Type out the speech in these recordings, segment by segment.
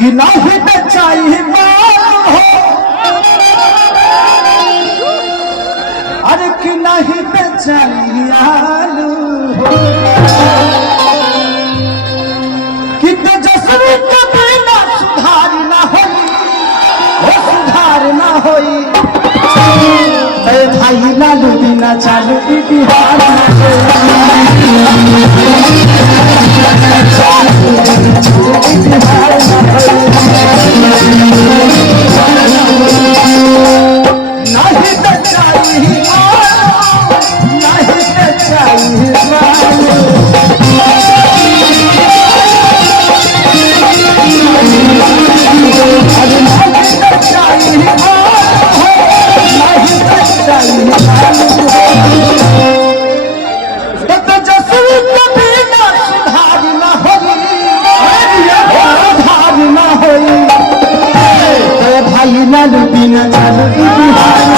कि नहीं चाहिए माल हो, अरे कि नहीं चाहिए आलू हो, कि तेजस्वी के बिना सुधार ना होई, वो सुधार ना होई। भाई लालू बिना चालू बिहार नहीं तो चाहिए नहीं तो चाहिए तेजस्वी के बिना सुधार ना होई, सुधार ना होई। भाई लालू बिना चालू बिहार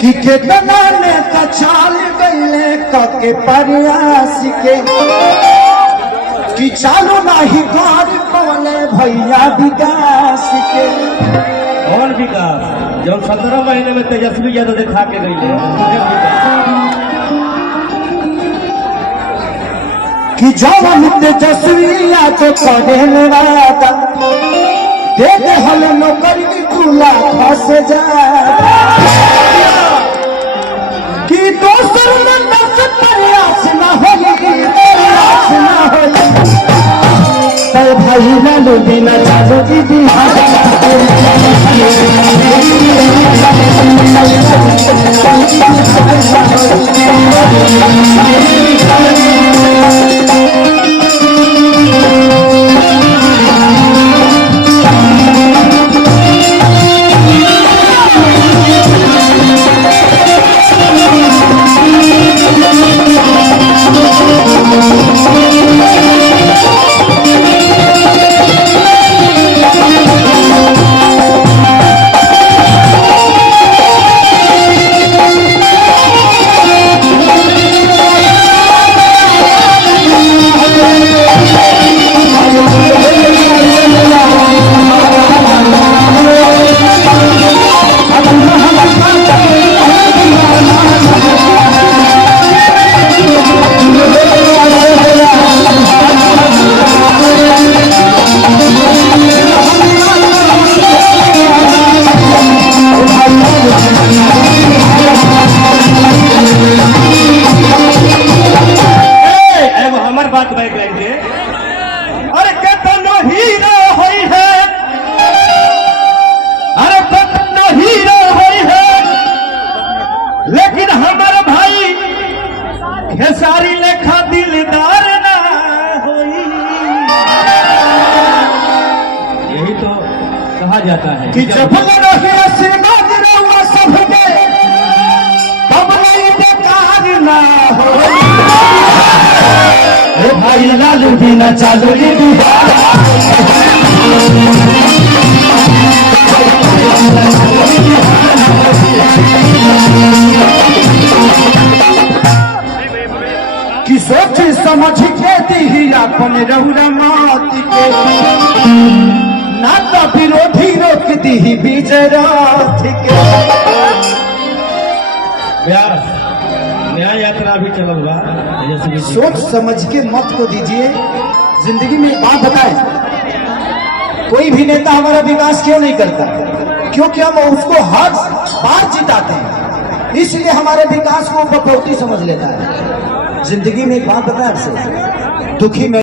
कि कितना नेता चाल गए के प्रयास के, कि चालू नहीं घर कौने भैया विकास के। और विकास जब 17 महीने में तेजस्वी यादव दिखा के गई कि जवन तेजस्वी यादव करे वादा दे दे हल नौकरी की दूल्हा फंस जा, कि दोसर में दस प्रयास न होई, प्रयास न होई। भाई लालू बिना चालू बिहार खेसारी लेखा दिलदार ना होई। यही तो कहा जाता है कि जब रहे आशीर्वाद रहुआ सबके तब नहीं बेकार ना होई। भाई लालू बिना चालू बिहार कि सोच समझ के दी अपने रहुरा मात के, ना तो विरोधी रोक दी विजय रथ के। नया यात्रा भी चल हुआ, सोच समझ के मत को दीजिए। जिंदगी में एक बात बताएं, कोई भी नेता हमारा विकास क्यों नहीं करता? क्योंकि हम उसको हर बार जिताते हैं, इसलिए हमारे विकास को बपौती समझ लेता है। जिंदगी में एक बात बताए आपसे, दुखी में